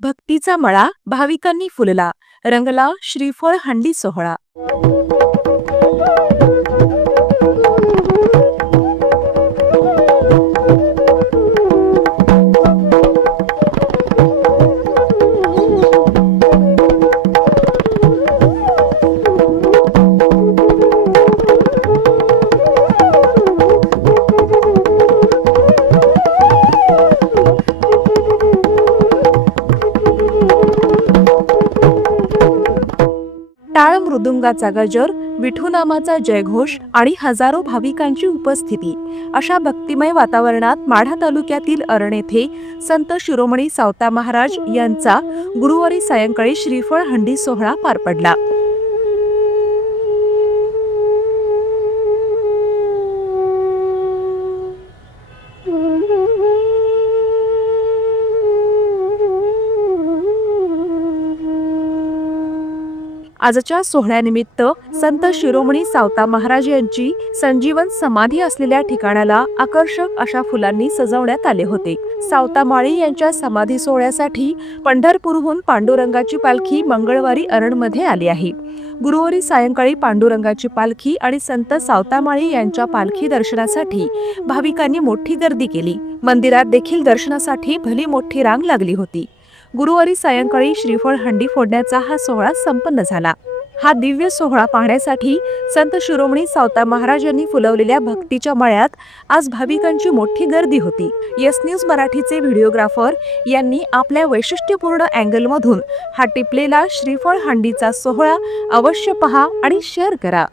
भक्तीचा मळा भाविकांनी फुलला, रंगला श्रीफळ हंडी सोहळा। टाळ मृदुंगाचा गजर, विठुनामाचा जयघोष आणि हजारो भाविकांची उपस्थिती अशा भक्तिमय वातावरणात माढा तालुक्यातील अरण येथे संत शिरोमणी सावता महाराज यांचा गुरुवारी सायंकाळी श्रीफळ हंडी सोहळा पार पडला। आजच्या सोहळ्यानिमित्त संत शिरोमणी सावता महाराज यांची संजीवन समाधी असलेल्या ठिकाणाला आकर्षक अशा फुलांनी सजवण्यात आले होते। सावता माळी यांच्या समाधी सोहळ्यासाठी पंढरपूरहून पांडुरंगाची पालखी मंगळवारी अरणमध्ये आली आहे। गुरुवारी सायंकाळी पांडुरंगाची पालखी आणि संत सावता माळी यांच्या पालखी दर्शनासाठी भाविकांनी मोठी गर्दी केली। मंदिरात देखील दर्शनासाठी भली मोठी रांग लागली होती। गुरुवारी सायंकाळी श्रीफळ हंडी फोडण्याचा हा सोहळा संपन्न झाला। हा दिव्य सोहळा पाहण्यासाठी संत शिरोमणी सावता महाराज यांनी फुलवलेल्या भक्तीच्या मळ्यात आज भाविकांची मोठी गर्दी होती। यस न्यूज मराठीचे व्हिडिओग्राफर यांनी आपल्या वैशिष्ट्यपूर्ण अँगलमधून हा टिपलेला श्रीफळ हंडीचा सोहळा अवश्य पहा आणि शेअर करा।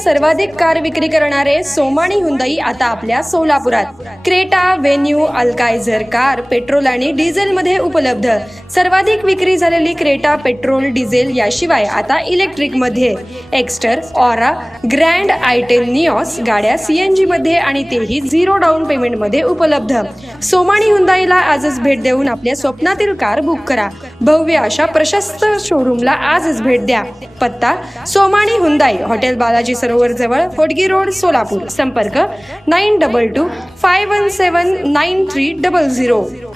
सर्वाधिक कार विक्री करणारे सोमानी हुंदाई आता आपल्या सोलापुरात. क्रेटा, व्हेन्यू, अल्कायझर कार पेट्रोल आणि डिझेल मध्ये उपलब्ध. सर्वाधिक विक्री झालेली क्रेटा पेट्रोल डिझेल याशिवाय आता इलेक्ट्रिक मध्ये एक्स्टर, ऑरा, ग्रँड आय10 निऑस गाड्या सीएनजी मध्ये आणि तेही 0 डाऊन पेमेंट मध्ये उपलब्ध. सोमानी हुंदाईला आजच भेट देऊन आपल्या स्वप्नातील कार बुक करा. भव्य अशा प्रशस्त शोरूमला आजच भेट द्या. पत्ता सोमानी हुंदाई, हॉटेल बालाजी सरोवर जवळ, होडगी रोड, सोलापूर. संपर्क 9225179300.